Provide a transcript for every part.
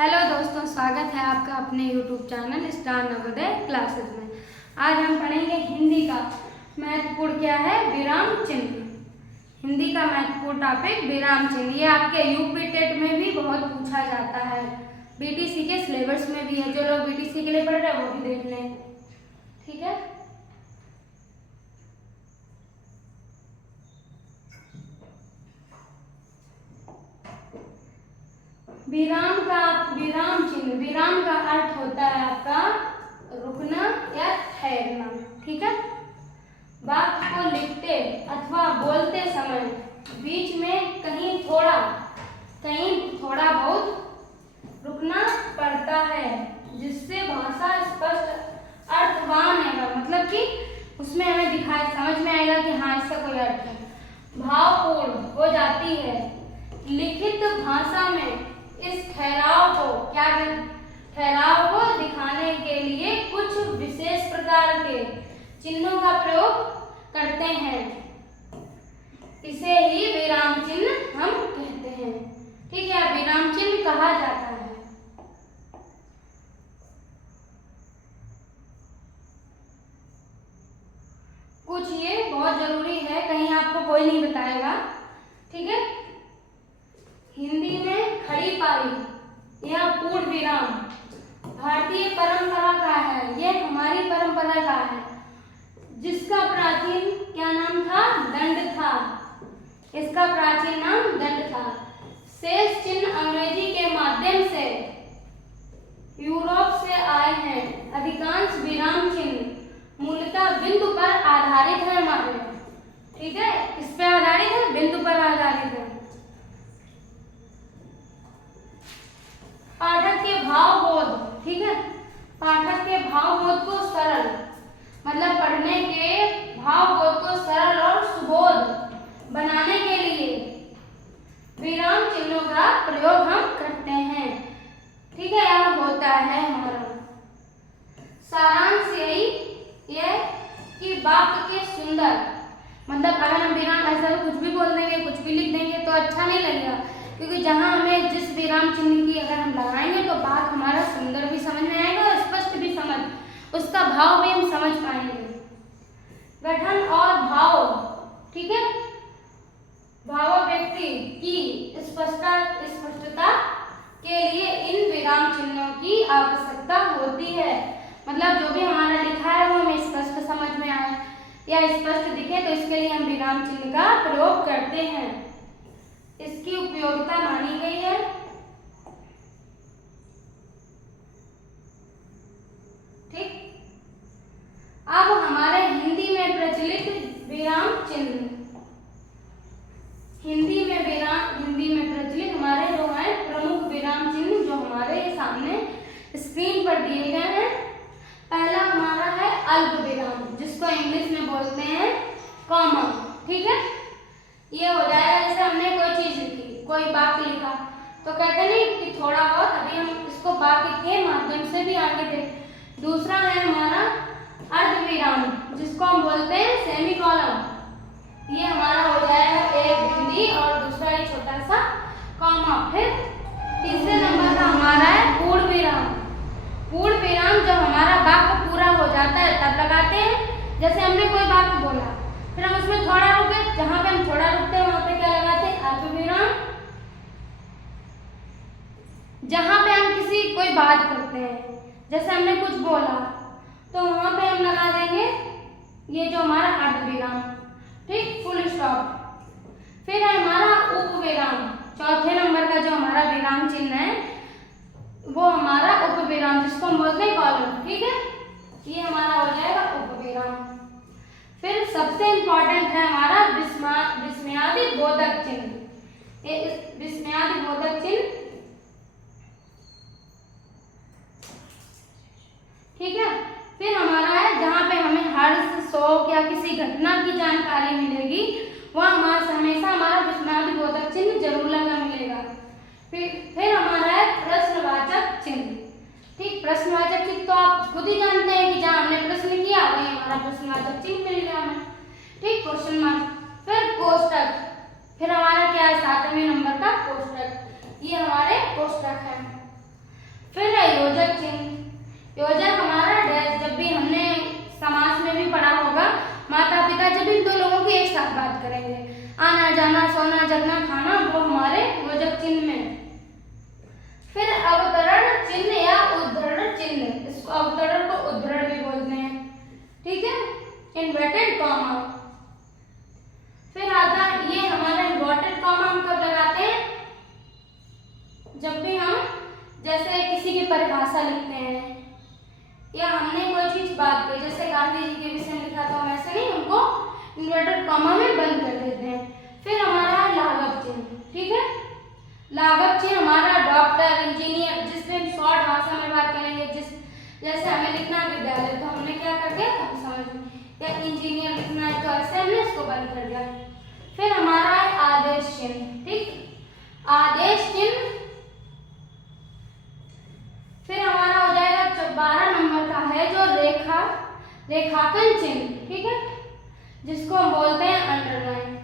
Hello दोस्तों, स्वागत है आपका अपने YouTube channel star Navodaya classes में। आज हम पढ़ेंगे हिंदी का महत्वपूर्ण क्या है, विराम चिन्ह। हिंदी का महत्वपूर्ण टॉपिक विराम चिन्ह। ये आपके यूपी टेट में भी बहुत पूछा जाता है, बीटीसी के सिलेबस में भी है। जो लोग बीटीसी के लिए पढ़ रहे हैं वो भी देख लें, ठीक है। विराम का अर्थ होता है आपका रुकना या ठहरना, ठीक है। वाक्य को लिखते अथवा बोलते समय बीच में कहीं थोड़ा बहुत रुकना पड़ता है, जिससे भाषा स्पष्ट अर्थवान है। मतलब कि उसमें हमें समझ में आएगा कि हाँ, इसका कोई अर्थ है, भावपूर्ण हो जाती है। लिखित भाषा में इस ठहराव को दिखाने के लिए कुछ विशेष प्रकार के चिन्हों का प्रयोग करते हैं। इसे ही विराम चिन्ह हम कहते हैं, ठीक है। विराम चिन्ह कहा जाता है। कुछ ये बहुत जरूरी है, कहीं आपको कोई नहीं बताएगा, ठीक है। हिंदी में खड़ी पाई या पूर्ण विराम भारतीय परंपरा का है। यह हमारी परंपरा का है, जिसका प्राचीन क्या नाम था, दंड था। इसका प्राचीन नाम दंड था। शेष चिन्ह अंग्रेजी के माध्यम से यूरोप से आए हैं। अधिकांश विराम चिन्ह मूलतः बिंदु पर आधारित है हमारे, ठीक है। इस पे आधारित है, बिंदु पर आधारित है। पाठक के भावबोध, ठीक है। पाठक के भावबोध को सरल, मतलब पढ़ने के भावबोध को सरल और सुबोध बनाने के लिए विराम चिन्हों का प्रयोग हम करते हैं, ठीक है। यह होता है हमारा सारांश यही कि वाक्य के सुंदर, मतलब अगर हम विराम ऐसा कुछ भी बोल देंगे, कुछ भी लिख देंगे तो अच्छा नहीं लगेगा, क्योंकि जहां हमें जिस विराम चिन्ह की अगर हम लगाएंगे तो बात हमारा सुंदर भी समझ में आएगा और स्पष्ट भी उसका भाव भी हम समझ पाएंगे। गठन और भाव, ठीक है। भावाभिव्यक्ति की स्पष्टता के लिए इन विराम चिन्हों की आवश्यकता होती है। मतलब जो भी हमारा लिखा है वो हमें स्पष्ट समझ में आए या स्पष्ट दिखे, तो इसके लिए हम विराम चिन्ह का प्रयोग करते हैं। इसकी उपयोगिता मानी गई है, ठीक। अब हमारे हिंदी में प्रचलित विराम चिन्ह, हिंदी में प्रचलित हमारे जो है प्रमुख विराम चिन्ह जो हमारे सामने स्क्रीन पर दिए गए हैं। पहला हमारा है अल्प विराम, जिसको इंग्लिश में बोलते हैं कॉमा, ठीक है। ये हो जाएगा जैसे हमने कोई चीज लिखी, कोई वाक्य लिखा, तो कहते नहीं कि थोड़ा बहुत, अभी हम इसको वाक्य के माध्यम से भी आगे देखें। दूसरा है हमारा अर्धविराम, जिसको हम बोलते हैं सेमीकोलन। ये हमारा हो जाएगा एक बिंदी और दूसरा एक छोटा सा कॉमा। फिर तीसरे नंबर का हमारा है पूर्ण विराम। पूर्ण विराम जब हमारा वाक्य पूरा हो जाता है तब लगाते हैं। जैसे हमने कोई वाक्य बोला, फिर हम उसमें थोड़ा रुके, जहां पे हम थोड़ा रुकते हैं वहां पे क्या लगाते हैं, अल्पविराम। जहां पे हम कोई बात करते हैं, जैसे हमने कुछ बोला, तो वहां पे हम लगा देंगे ये जो हमारा अर्धविराम, ठीक, फुल स्टॉप। फिर है हमारा उपविराम, चौथे नंबर का जो हमारा विराम चिन्ह है वो हमारा उपविराम, जिसको हम बोलते हैं कॉलन, ठीक है। ये हमारा हो जाएगा उपविराम। फिर सबसे इंपॉर्टेंट है हमारा विस्मयादि बोधक चिन्ह। विस्मयादि बोधक चिन्ह, ठीक है। फिर हमारा है जहां पे हमें हर्ष, शोक या किसी घटना की जानकारी मिलेगी, वह हमेशा हमारा विस्मयादि बोधक चिन्ह जरूर लगा मिलेगा। फिर हमारा है प्रश्नवाचक चिन्ह, ठीक। प्रश्नवाचक चिन्ह तो आप खुद ही जानते हैं कि जहां हमने प्रश्न किया वही हमारा प्रश्नवाचक चिन्ह मिल गया हमें, ठीक, क्वेश्चन मार्क। फिर कोष्टक, फिर हमारा क्या है 7वें नंबर का कोष्टक, ये हमारे कोष्टक है। रहना, सोना, जगना, खाना, वो हमारे योजक चिन्ह में। फिर अवतरण चिन्ह या उद्धरण चिन्ह, इसको अवतरण को उद्धरण भी बोलते हैं, ठीक है, इन्वर्टेड कॉमा। फिर आता ये हमारा इन्वर्टेड कॉमा हम कब लगाते हैं, जब भी हम जैसे किसी की परिभाषा लिखते हैं या हमने कोई चीज बात की, जैसे गांधी जी के विषय में लिखा था वैसे नहीं, उनको इन्वर्टेड कॉमा में बंद कर देते हैं। फिर हमारा लाघव चिन्ह, ठीक है, लाघव चिन्ह हमारा डॉक्टर, इंजीनियर, जिसमें हम शॉर्ट भाषा में बात करेंगे, जैसे हमें लिखना है विद्यालय तो हमने क्या कर दिया, हम समझ में, या इंजीनियर लिखना है तो ऐसे हमने इसको बंद कर दिया। फिर हमारा है आदेश चिन्ह, ठीक, आदेश चिन्ह। फिर हमारा हो जाएगा 12 नंबर का है जो रेखांकन चिन्ह, ठीक है, जिसको हम बोलते हैं अंडरलाइन।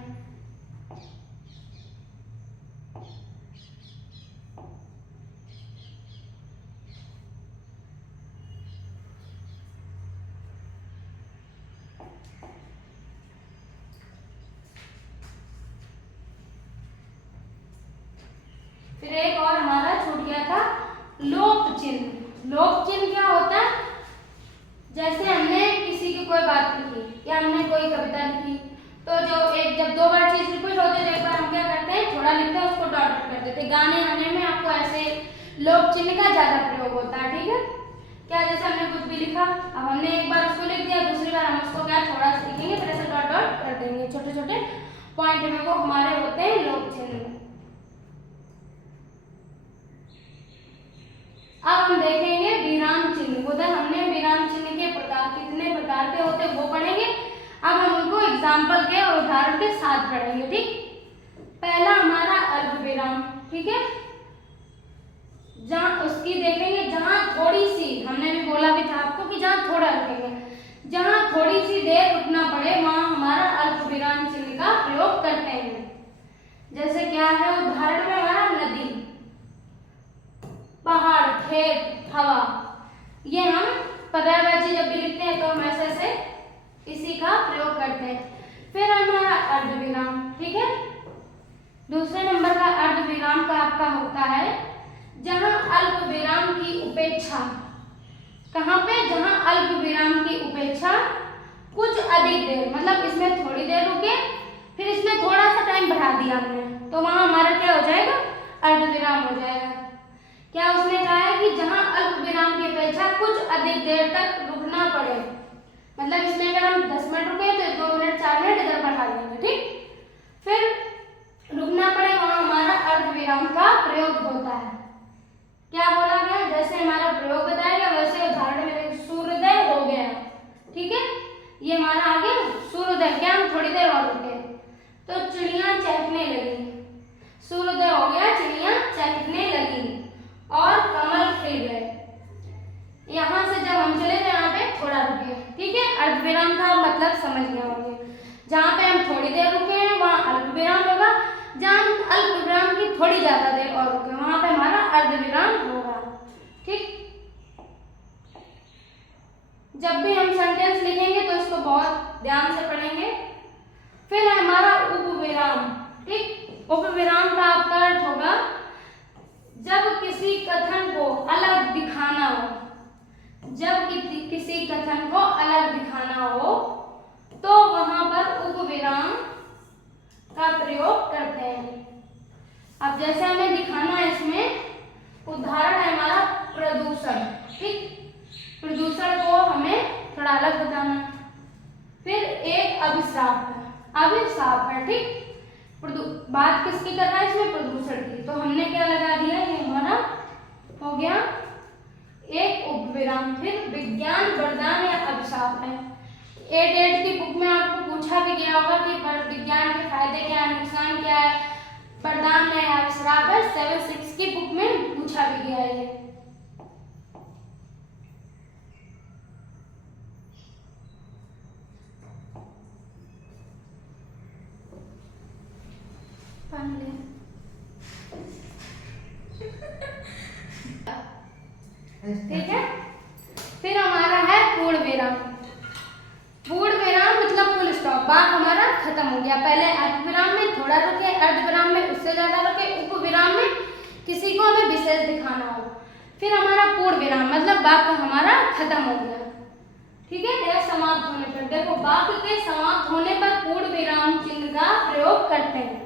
फिर एक और हमारा छूट गया था लोप चिन्ह। लोप चिन्ह क्या होता है, जैसे हमने किसी की कोई बात लिखी या हमने कोई कविता लिखी तो जब 2 बार चीज रिपीट होती है तो एक बार हम क्या करते हैं, थोड़ा लिखते हैं, उसको डॉट कर देते हैं। गाने आने में आपको ऐसे लोप चिन्ह का ज्यादा प्रयोग होता है, ठीक है, क्या जैसे हमने कुछ भी लिखा, अब हमने एक बार उसको लिख दिया, दूसरी बार हम उसको क्या थोड़ा सा लिखेंगे, फिर ऐसे डॉट डॉट कर देंगे छोटे छोटे पॉइंट में, वो हमारे होते हैं लोप चिन्ह। अब हम देखेंगे विराम चिन्ह। उधर हमने विराम चिन्ह के प्रकार, कितने प्रकार के होते हैं वो पढ़ेंगे। अब हम उनको एग्जाम्पल के और उदाहरण के साथ पढ़ेंगे, ठीक। पहला हमारा अल्पविराम, ठीक है, जहाँ उसकी देखेंगे जहाँ थोड़ी सी, हमने भी बोला भी था आपको कि जहाँ थोड़ा रखेंगे, जहाँ थोड़ी सी देर रुकना पड़े वहाँ हमारा अल्पविराम चिन्ह का प्रयोग करते हैं। जैसे क्या है उदाहरण में हमारा नदी, पहाड़, खेत, हवा, ये हम पर्यायवाची जब भी लिखते हैं तो हम ऐसे इसी का प्रयोग करते हैं। फिर हमारा अर्धविराम, ठीक है, दूसरे नंबर का अर्धविराम का आपका होता है जहां अल्पविराम की उपेक्षा, कहां पे, जहां अल्पविराम की उपेक्षा कुछ अधिक देर, मतलब इसमें थोड़ी देर रुके फिर इसमें थोड़ा सा टाइम बढ़ा दिया हमने, तो वहां हमारा क्या हो जाएगा, अर्धविराम हो जाएगा। क्या उसने कहा है कि जहां अल्पविराम की अपेक्षा कुछ अधिक देर तक रुकना पड़े, मतलब इसमें अगर हम 10 मिनट रुके तो 2 मिनट 4 मिनट इधर बढ़ा देंगे, ठीक। फिर रुकना पड़े वहां हमारा अर्धविराम का प्रयोग होता है। क्या बोला गया, जैसे हमारा प्रयोग बताया गया वैसे उदाहरण में सूर्योदय हो गया, ठीक है, ये हमारा आ गया सूर्योदय, क्या हम थोड़ी देर और रुके तो चिड़िया चहकने लगी, सूर्योदय हो गया, चिड़िया चहकने लगी और कमल खिल गए। यहाँ से जब हम चले तो यहाँ पे थोड़ा रुके, ठीक है, अर्धविराम का मतलब समझ गए होंगे। जहाँ पे हम थोड़ी देर रुके हैं वहाँ अल्पविराम होगा, जहाँ हम अल्पविराम की थोड़ी ज्यादा देर और रुके वहाँ पे हमारा अर्धविराम होगा, ठीक। जब भी हम सेंटेंस लिखेंगे तो इसको बहुत ध्यान से पढ़ेंगे। फिर हमारा उपविराम, ठीक, उपविराम का आपका अर्थ होगा जब किसी कथन को अलग दिखाना हो, जब किसी कथन को अलग दिखाना हो तो वहां पर उपविराम का प्रयोग करते हैं। अब जैसे हमें दिखाना है, इसमें उदाहरण है हमारा प्रदूषण, ठीक, प्रदूषण को हमें थोड़ा अलग बताना है। फिर एक अभिशाप है, ठीक, बात किसकी कर रहा है इसमें, प्रदूषण की, तो हमने क्या लगा दिया, ये हमारा हो गया एक उपविराम। फिर विज्ञान वरदान या अभिशाप है। 8 की बुक में आपको पूछा भी गया होगा कि विज्ञान के फायदे क्या है, नुकसान क्या है, वरदान है या अभिशाप है, 7-6 की बुक में पूछा भी गया है। ठीक है, फिर हमारा है पूर्ण विराम। पूर्ण विराम मतलब फुल स्टॉप, वाक्य हमारा खत्म हो गया। पहले अर्ध विराम में थोड़ा रुके, अर्ध विराम में उससे ज्यादा रुके, उप विराम में किसी को हमें विशेष दिखाना हो, फिर हमारा पूर्ण विराम मतलब वाक्य हमारा खत्म हो गया। ठीक है, या समाप्त होने पर, देखो वाक्य के समाप्त होने पर पूर्ण विराम चिन्ह का प्रयोग करते हैं।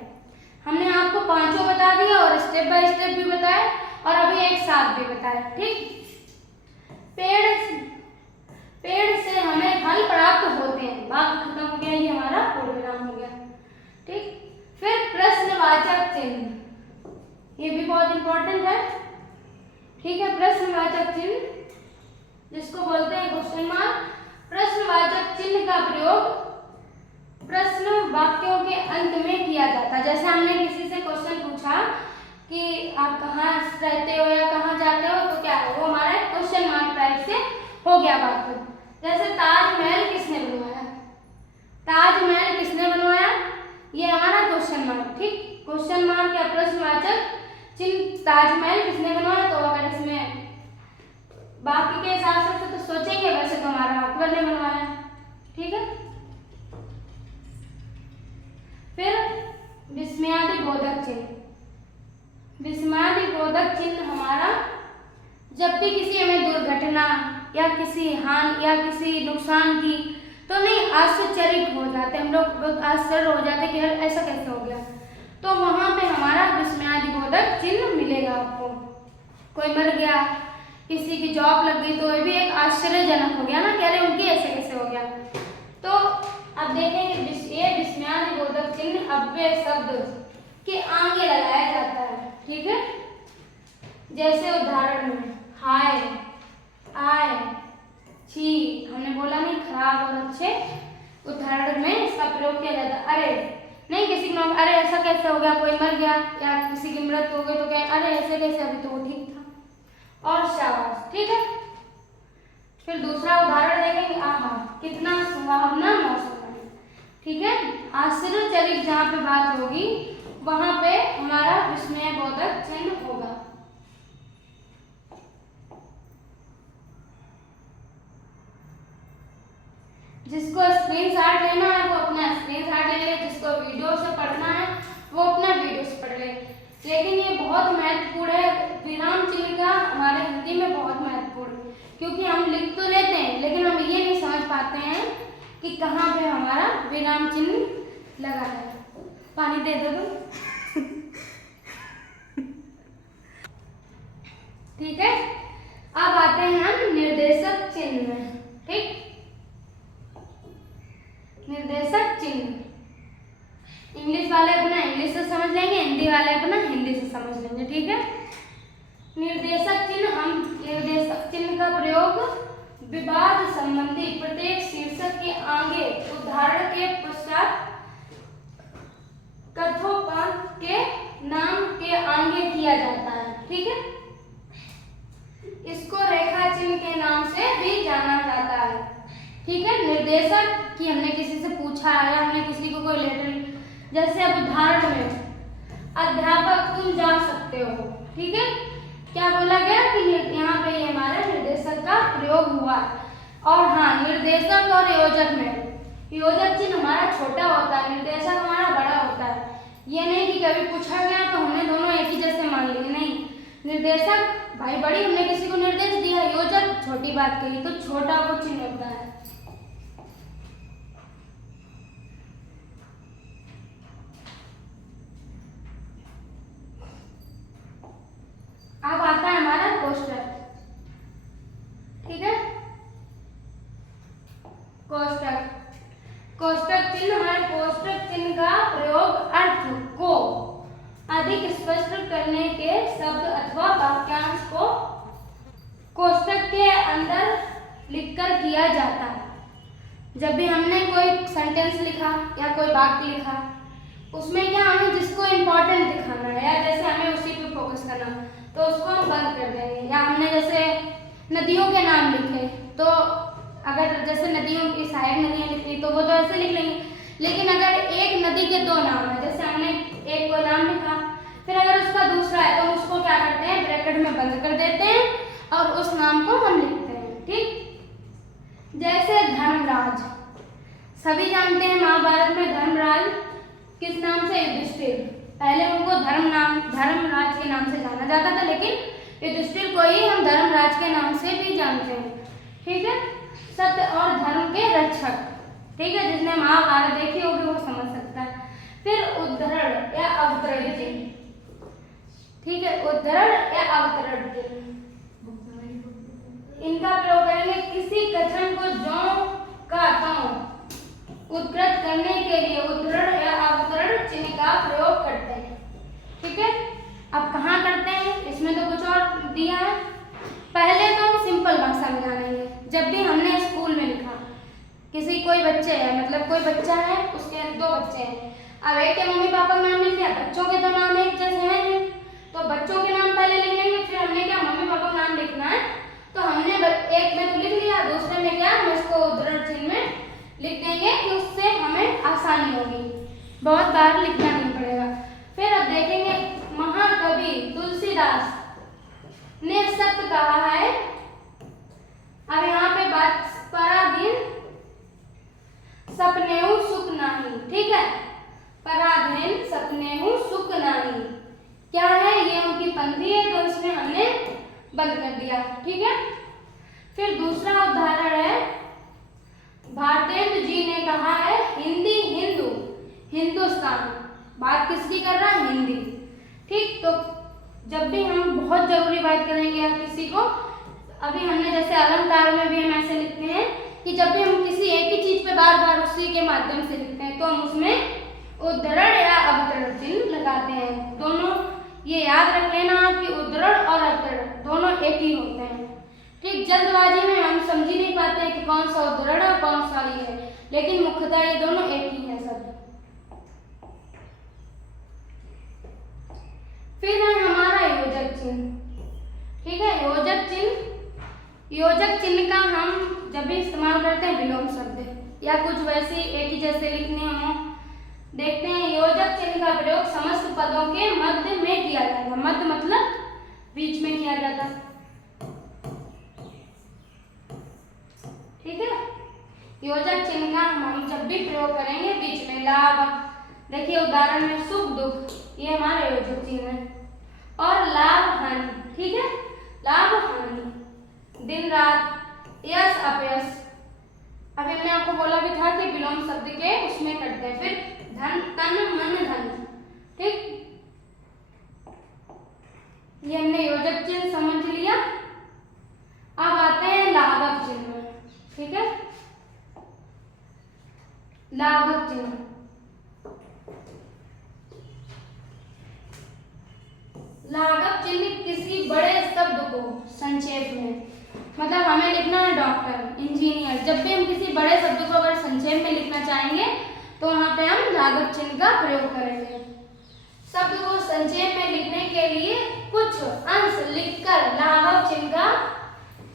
हमने आपको पांचों बता दिया और स्टेप बाय स्टेप भी बताया और अभी एक साथ भी बताया। ठीक, पेड़ से हमें फल प्राप्त होते हैं, वाक्य खत्म हो गया, ये हमारा पूर्ण विराम हो गया। ठीक, फिर प्रश्नवाचक चिन्ह, ये भी बहुत इंपॉर्टेंट है। ठीक है, प्रश्नवाचक चिन्ह जिसको बोलते हैं क्वेश्चन मार्क। प्रश्नवाचक चिन्ह का प्रयोग प्रश्न वाक्यों के अंत में किया जाता है। जैसे हमने किसी से क्वेश्चन पूछा कि आप कहाँ रहते हो या कहाँ जाते हो, तो क्या है वो हमारा क्वेश्चन मार्क टाइप से हो गया वाक्य। जैसे ताजमहल किसने बनवाया, ताजमहल किसने बनवाया, ये हमारा क्वेश्चन मार्क। ठीक, क्वेश्चन मार्क या प्रश्नवाचक चिन्ह ताजमहल किसने बनवाया, तो अगर इसमें वाक्य के हिसाब से तो सोचेंगे, वैसे तो हमारा अकबर ने बनवाया। ठीक है, फिर विस्मयादिबोधक चिन्ह। विस्मयादिबोधक चिन्ह हमारा जब भी किसी हमें दुर्घटना या किसी हानि या किसी नुकसान की तो नहीं आश्चर्यचकित हो जाते हम लोग, बहुत आश्चर्य हो जाते कि यार ऐसा कैसे हो गया, तो वहां पे हमारा विस्मयादिबोधक चिन्ह मिलेगा आपको। कोई मर गया, किसी की जॉब लग गई, तो ये भी एक आश्चर्यजनक हो गया ना, कह रहे उनकी ऐसे कैसे हो गया। तो अब देखेंगे ये विस्मयादिबोधक चिन्ह अव्यय शब्द के आगे लगाया जाता है। ठीक है, जैसे उदाहरण में हाय, आय, छी, हमने बोला नहीं खराब और अच्छे उदाहरण में इसका प्रयोग किया जाता है। अरे नहीं, किसी को अरे ऐसा कैसे हो गया, कोई मर गया या किसी की मृत्यु हो गई तो क्या अरे ऐसे कैसे, अभी तो वो ठीक था, और शाबाश। ठीक है, फिर दूसरा उदाहरण देखेंगे, आहा कितना सुहावना मौसम है। ठीक है, आश्चर्यचकित जहाँ पे बात होगी वहां पे हमारा विस्मयबोधक चिन्ह होगा। जिसको स्क्रीनशॉट लेना है वो अपना स्क्रीनशॉट ले ले, जिसको वीडियो से पढ़ना है वो अपना वीडियो से पढ़ ले। लेकिन ये बहुत महत्वपूर्ण है, विराम चिन्ह का हमारे हिंदी में बहुत महत्वपूर्ण, क्योंकि हम लिख तो लेते हैं लेकिन हम ये नहीं समझ पाते हैं कि कहाँ पे हमारा विराम चिन्ह लगा है। पानी दे दो तुम। ठीक है, अब आते हैं हम निर्देशक चिन्ह में। ठीक, निर्देशक चिन्ह इंग्लिश वाले अपना इंग्लिश से समझ लेंगे, हिंदी वाले अपना हिंदी से समझ लेंगे। ठीक है, निर्देशक चिन्ह, हम निर्देशक चिन्ह का प्रयोग विवाद संबंधी प्रत्येक शीर्षक के आगे उदाहरण के पश्चात कथोपकथन के नाम के आगे किया जाता है। ठीक है, इसको रेखा चिन्ह के नाम से भी जाना जाता है। ठीक है, निर्देशक कि हमने किसी से पूछा है या हमने किसी को कोई लेटर, जैसे अब उदाहरण में अध्यापक तुम जा सकते हो। ठीक है, क्या बोला गया कि यहाँ पे ये हमारे निर्देशक का प्रयोग हुआ है। और हाँ, निर्देशक और योजक में योजक चिन्ह हमारा छोटा होता है, निर्देशक हमारा बड़ा होता है। ये नहीं कि कभी पूछा गया तो हमने दोनों एक ही जैसे मान लिए, नहीं, निर्देशक भाई बड़ी हमने किसी को निर्देश दिया, योजक छोटी बात कही तो छोटा वो चिन्ह होता है। अब आता है हमारा कोष्टक। ठीक है, कोष्टक, कोष्टक चिन्ह, हमारे कोष्टक चिन्ह का प्रयोग अर्थ को अधिक स्पष्ट करने के शब्द अथवा वाक्यांश को कोष्टक के अंदर लिखकर किया जाता है। जब भी हमने कोई सेंटेंस लिखा या कोई वाक्य लिखा, उसमें क्या हमें जिसको इम्पोर्टेंट दिखाना है या जैसे हमें उसी पे फोकस करना, तो उसको हम बंद कर देंगे। या हमने जैसे नदियों के नाम लिखे, तो अगर जैसे नदियों की सहायक नदियाँ लिखी तो वो तो ऐसे लिख लेंगे, लेकिन अगर एक नदी के दो नाम है, जैसे हमने एक कोई नाम लिखा फिर अगर उसका दूसरा है तो उसको क्या करते हैं, ब्रैकेट में बंद कर देते हैं और उस नाम को हम लिखते हैं। ठीक, जैसे धर्मराज, सभी जानते हैं महाभारत में धर्मराज किस नाम से? युधिष्ठिर। पहले उनको धर्मराज के नाम से जाना जाता था, लेकिन युधिष्ठिर को ही हम धर्मराज के नाम से भी जानते हैं। ठीक है, सत्य और धर्म के रक्षक। ठीक है, जिसने महाभारत देखी होगी वो समझ सकता है। फिर उद्धरण या अवतरण चिन्ह। ठीक है, उद्धरण या अवतरण चिन्ह, इनका प्रयोग करेंगे किसी कथन को ज्यों का त्यों उद्धृत करने के लिए उद्धरण या अवतरण चिन्ह का प्रयोग करते हैं। ठीक है, अब कहाँ करते हैं, इसमें तो कुछ और दिया है। पहले तो हम सिंपल भाषा में जानेंगे। जब भी हमने स्कूल में लिखा, किसी कोई बच्चे है, मतलब कोई बच्चा है, उसके 2 बच्चे हैं, अब एक के मम्मी पापा का नाम लिख लिया, बच्चों के तो नाम एक जैसे हैं नहीं, तो बच्चों के नाम पहले लिख लेंगे। फिर हमने क्या मम्मी पापा का नाम लिखना है, तो हमने एक में तो लिख लिया, दूसरे में क्या हम इसको उद्धरण चिन्ह में लिख देंगे कि उससे हमें आसानी होगी, बहुत बार लिखना नहीं पड़ेगा। फिर अब देखेंगे महाकवि तुलसीदास ने सत्य कहा है। अब यहाँ पे बात पराधीन सपनेहु सुख नाही। ठीक है, पराधीन सपनेहु सुख नाही क्या है, ये उनकी पंक्ति है, तो इसमें हमने बंद कर दिया। ठीक है, फिर दूसरा उदाहरण है, भारतेंद्र जी ने कहा है हिंदी हिंदू हिंदुस्तान। बात किसकी कर रहा है? हिंदी। ठीक, तो जब भी हम बहुत जरूरी बात करेंगे या किसी को, अभी हमने जैसे अलंकार में भी हम ऐसे लिखते हैं कि जब भी हम किसी एक ही चीज पे बार बार उसी के माध्यम से लिखते हैं, तो हम उसमें उद्धरण या अवतरण चिन्ह लगाते हैं। दोनों ये याद रख लेना कि उद्धरण और अवतरण दोनों एक ही होते हैं। ठीक, जल्दबाजी में हम समझ ही नहीं पाते हैं कि कौन सा उद्धरण और कौन सा ये है, लेकिन मुख्यतः ये दोनों एक ही है सब। फिर है हमारा योजक चिन्ह। ठीक है, योजक चिन्ह का हम जब भी इस्तेमाल करते हैं विलोम शब्द या कुछ वैसे एक ही जैसे लिखने हो, देखते हैं योजक चिन्ह का प्रयोग समस्त पदों के मध्य में किया जाता है। मध्य मतलब बीच में किया जाता है। ठीक है, योजक चिन्ह का हम जब भी प्रयोग करेंगे बीच में लाभ, देखिए उदाहरण में सुख दुख, ये हमारा योजक चिन्ह है। और लाभ हानि। ठीक है, लाभ हानि, दिन रात, यश अपयश, अभी हमने आपको बोला भी था कि विलोम शब्द के उसमें करते हैं। फिर धन तन मन धन। ठीक, ये हमने योजक चिन्ह समझ लिया। अब आते हैं लाघव चिन्ह में। ठीक है, लाघव चिन्ह, लाघव चिन्ह किसी बड़े शब्द को संक्षेप में, मतलब हमें लिखना है डॉक्टर, इंजीनियर, जब भी हम किसी बड़े शब्द को अगर संक्षेप में लिखना चाहेंगे तो वहां पे हम लाघव चिन्ह का प्रयोग करेंगे। शब्द को संक्षेप में लिखने के लिए कुछ अंश लिखकर लाघव चिन्ह का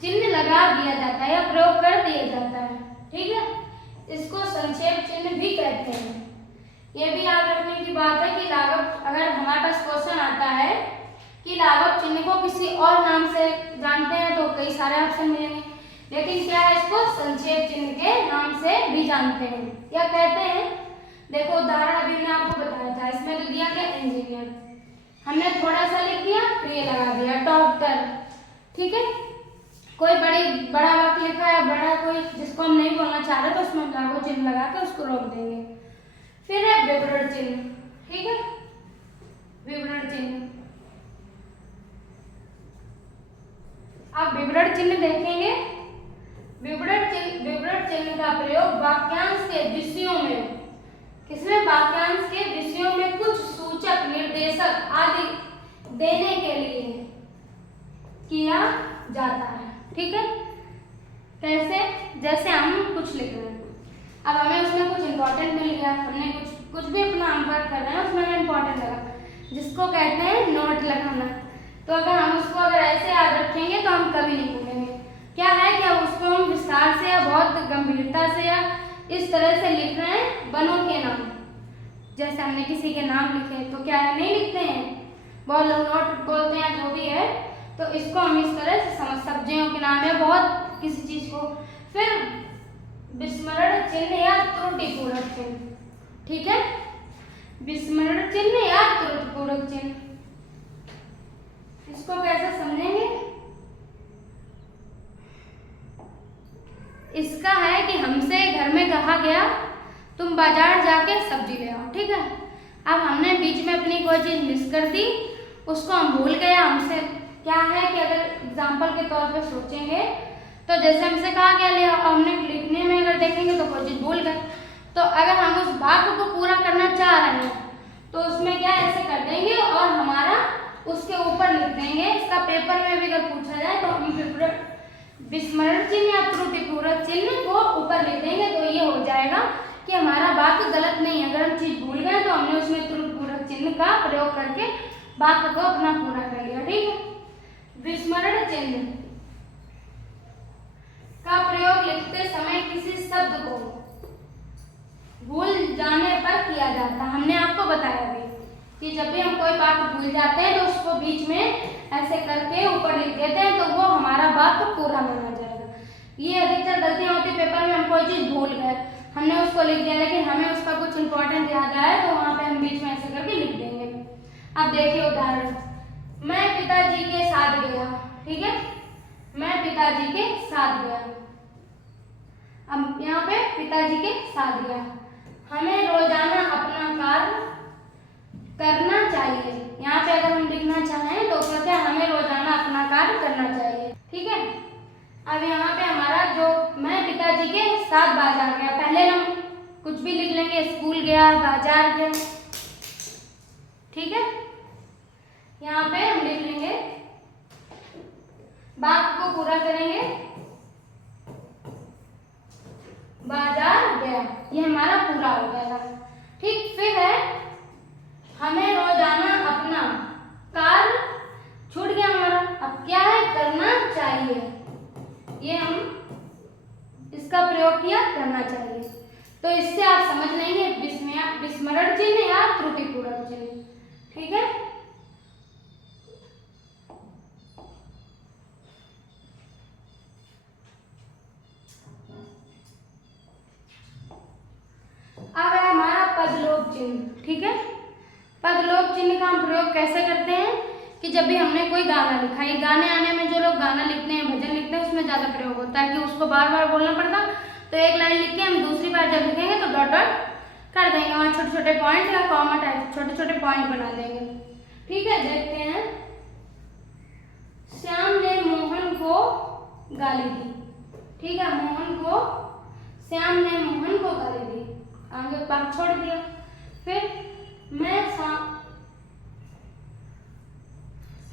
चिन्ह लगा दिया जाता है या प्रयोग कर दिया जाता है। ठीक है, इसको संक्षेप चिन्ह भी कहते हैं। ये भी याद रखने की बात है कि लाघव, अगर हमारे पास क्वेश्चन आता है कि लाघव चिन्ह को किसी और नाम से जानते हैं तो कई सारे ऑप्शन मिलेंगे, लेकिन क्या है, इसको संक्षेप चिन्ह के नाम से भी जानते हैं या कहते हैं। देखो उदाहरण अभी मैंने आपको बताया था, इसमें तो दिया गया इंजीनियर, हमने थोड़ा सा लिख दिया फिर ये लगा दिया डॉक्टर। ठीक है, कोई बड़ा वाक्य लिखा है, बड़ा कोई जिसको हम नहीं बोलना चाह रहे तो उसमें लाघव चिन्ह लगा के उसको रोक देंगे। फिर है विवरण चिन्ह। ठीक है, विवरण चिन्ह, आप विवरण चिन्ह देखेंगे। विवरण चिन्ह का प्रयोग वाक्यांश के विषयों में, किसमें, वाक्यांश के विषयों में कुछ सूचक निर्देशक आदि देने के लिए किया जाता है। ठीक है, कैसे, जैसे हम कुछ लिख रहे हैं, अब हमें उसमें कुछ इंपॉर्टेंट मिल गया, हमने कुछ भी अपना वर्क कर रहे हैं उसमें हमें इंपॉर्टेंट लगा, जिसको कहते हैं नोट लगाना। तो अगर हम उसको अगर ऐसे याद रखेंगे तो हम कभी नहीं भूलेंगे। क्या है कि अब उसको हम विस्तार से या बहुत गंभीरता से या इस तरह से लिख रहे हैं बनों के नाम, जैसे हमने किसी के नाम लिखे तो क्या है, नहीं लिखते हैं, बहुत लोग नोट बोलते हैं जो भी है, तो इसको हम इस तरह से समझ, सब्जियों के नाम है बहुत किसी चीज को। फिर विस्मरण चिन्ह या त्रुटिपूरक चिन्ह। ठीक है, विस्मरण चिन्ह या त्रुटिपूरक चिन्ह, इसको कैसे समझेंगे? इसका है कि हमसे घर में कहा गया तुम बाजार जाके सब्जी ले आओ। ठीक है, अब हमने बीच में अपनी कोई चीज मिस कर दी, उसको हम भूल गए। हमसे क्या है कि अगर एग्जाम्पल के तौर पे सोचेंगे तो जैसे हमसे कहा गया ले आओ, हमने लिखने में अगर देखेंगे तो कोई चीज भूल गए। तो अगर हम उस वाक्य को पूरा करना चाह रहे हैं तो उसमें क्या ऐसे कर देंगे और हमारा उसके ऊपर लिख देंगे। इसका पेपर में भी अगर पूछा जाए तो हम विस्मरण चिन्ह या त्रुटिपूरक चिन्ह को ऊपर लिख देंगे, तो ये हो जाएगा कि हमारा वाक्य गलत नहीं है। अगर हम चीज भूल गए तो हमने उसमें त्रुटिपूरक चिन्ह का प्रयोग करके वाक्य को अपना पूरा कर लिया। ठीक है, विस्मरण चिन्ह का प्रयोग लिखते समय किसी शब्द को भूल जाने पर किया जाता है। हमने आपको बताया भी कि जब भी हम कोई बात भूल जाते हैं तो उसको बीच में ऐसे करके ऊपर लिख देते हैं, तो वो हमारा बात तो पूरा माना जाएगा। ये अधिकतर गलतियां होती है, पेपर में हम कोई चीज भूल गए, हमने उसको लिख दिया लेकिन हमें उसका कुछ इंपॉर्टेंट याद आया तो वहां पे हम बीच में ऐसे करके लिख देंगे। अब देखिए उदाहरण, मैं पिताजी के साथ गया। ठीक है, मैं पिताजी के साथ गया। अब यहाँ पे पिताजी के साथ गया। हमें रोजाना अपना कार्य करना चाहिए। यहाँ पे अगर हम लिखना चाहें तो कहते हैं हमें रोजाना अपना कार्य करना चाहिए। ठीक है, अब यहाँ पे हमारा जो मैं पिताजी के साथ बाजार गया, पहले हम कुछ भी लिख लेंगे, स्कूल गया, बाजार गया। ठीक है, यहाँ पे हम लिख लेंगे, वाक्य को पूरा करेंगे, बाजार गया, ये हमारा पूरा हो गया। ठीक, फिर है हमें रोजाना अपना कार्य छूट गया हमारा, अब क्या है करना चाहिए, ये हम इसका प्रयोग किया करना चाहिए। तो इससे आप समझ लेंगे विस्मरण चिन्ह या त्रुटिपूरक चिन्ह। ठीक है, अब है हमारा पदलोप चिन्ह। ठीक है, पदलोप चिन्ह का हम प्रयोग कैसे करते हैं कि जब भी हमने कोई गाना लिखा, ये गाने आने में जो लोग गाना लिखते हैं, भजन लिखते हैं, उसमें ज्यादा प्रयोग होता है कि उसको बार बार बोलना पड़ता। तो एक लाइन लिख के हम दूसरी बार जब लिखेंगे तो डॉट डॉट कर देंगे, वहाँ छोटे छोटे पॉइंट या कॉमा टाइप छोटे छोटे पॉइंट बना देंगे। ठीक है, देखते हैं, श्याम ने मोहन को गाली दी। ठीक है, श्याम ने मोहन को गाली दी, आगे पार्ट छोड़ दिया। फिर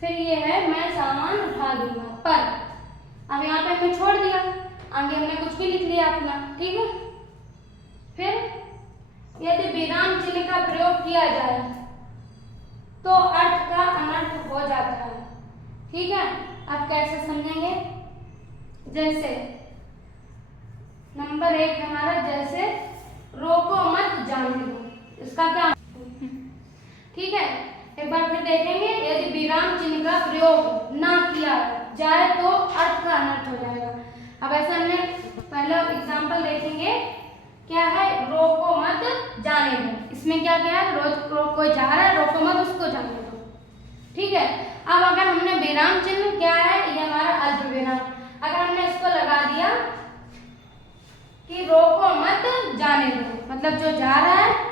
ये है मैं सामान उठा दूंगा पर, अब यहाँ पे हमने छोड़ दिया, आगे हमने कुछ भी लिख लिया अपना। ठीक है, फिर यदि विराम चिन्ह का प्रयोग किया जाए तो अर्थ का अनर्थ हो जाता है। ठीक है, अब कैसे समझेंगे? जैसे नंबर 1 हमारा, जैसे रोको मत जाने दो, इसका क्या? ठीक है, एक बार फिर देखेंगे, यदि विराम चिन्ह का प्रयोग ना किया जाए तो अर्थ का अनर्थ हो जाएगा। अब ऐसा हमने पहला एग्जांपल देखेंगे, क्या है, रोको मत जाने दो। इसमें क्या क्या है, रोज कोई जा रहा है, रोको मत उसको जाने दो। ठीक है, अब अगर हमने विराम चिन्ह क्या है, ये हमारा अल्प विराम, अगर हमने इसको लगा दिया कि रोको मत जाने दो, मतलब जो जा रहा है,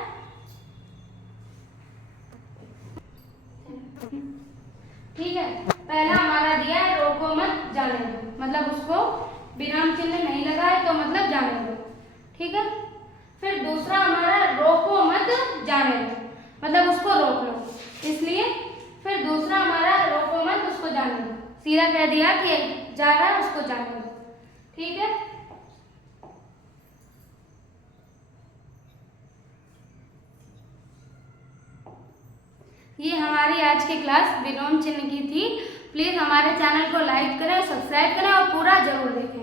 ठीक है, पहला हमारा दिया है रोको मत जाने दो, मतलब उसको विराम चिन्ह नहीं लगा है तो मतलब जाने दो। ठीक है, फिर दूसरा हमारा रोको मत जाने दो, मतलब उसको रोक लो, इसलिए फिर दूसरा हमारा रोको मत उसको जाने दो, सीधा कह दिया कि जा रहा है उसको जाने दो। ठीक है, ये हमारी आज की क्लास विराम चिन्ह की थी। प्लीज़ हमारे चैनल को लाइक करें, सब्सक्राइब करें और पूरा जरूर देखें।